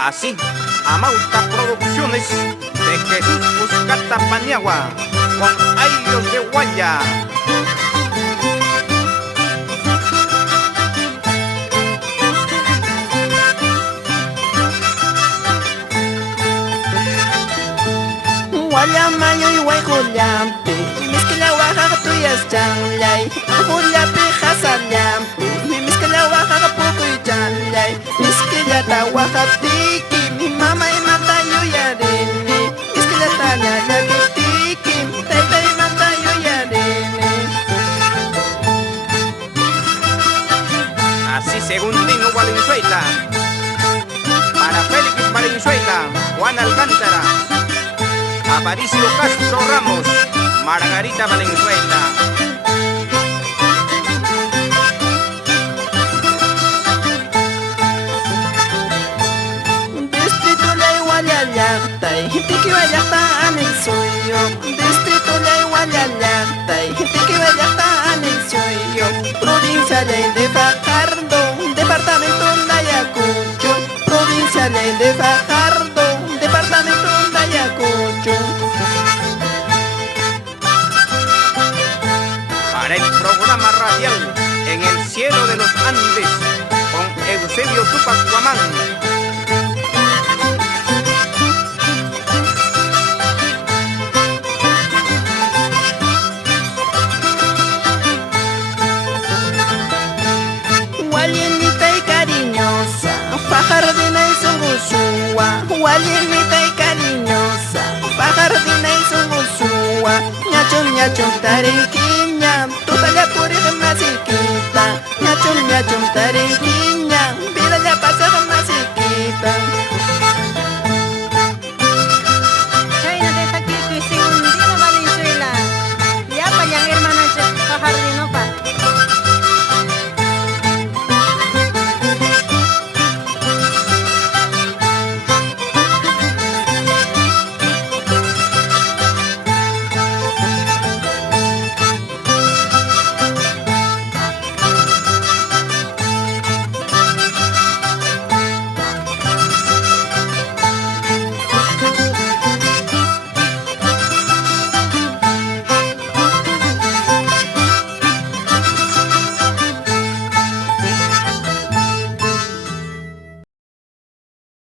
Así, Amauta Producciones de Jesús Muscata Paniagua con Ayos de Guaya. Guayamayo y guayjulampi, mezcla Oaxaca tuyas chanlay, Julampi jasalampi, mezcla Oaxaca poco y chanlay, mezcla ta Oaxaca mi mamá y mata yo yarene, mezcla ta la que tiki, taita y mata yo yarene. Así Segundino Valenzuela, para Félix Valenzuela, Juan Alcántara, Aparicio Castro Ramos, Margarita Valenzuela. Distrito la igualayacta, gente que vayacta anexoyo. Distrito la igualayacta, gente que vayacta anexoyo. Provincia de Fajardo, departamento de Ayacucho. Provincia de Fajardo, departamento de Ayacucho. Para el programa radial En el Cielo de los Andes con Eusebio Tupac Guamán. Gualienita y cariñosa, Fajardina y Sungusúa. Gualienita y cariñosa, Fajardina y Sungusúa. Ñachum ñachum tariki.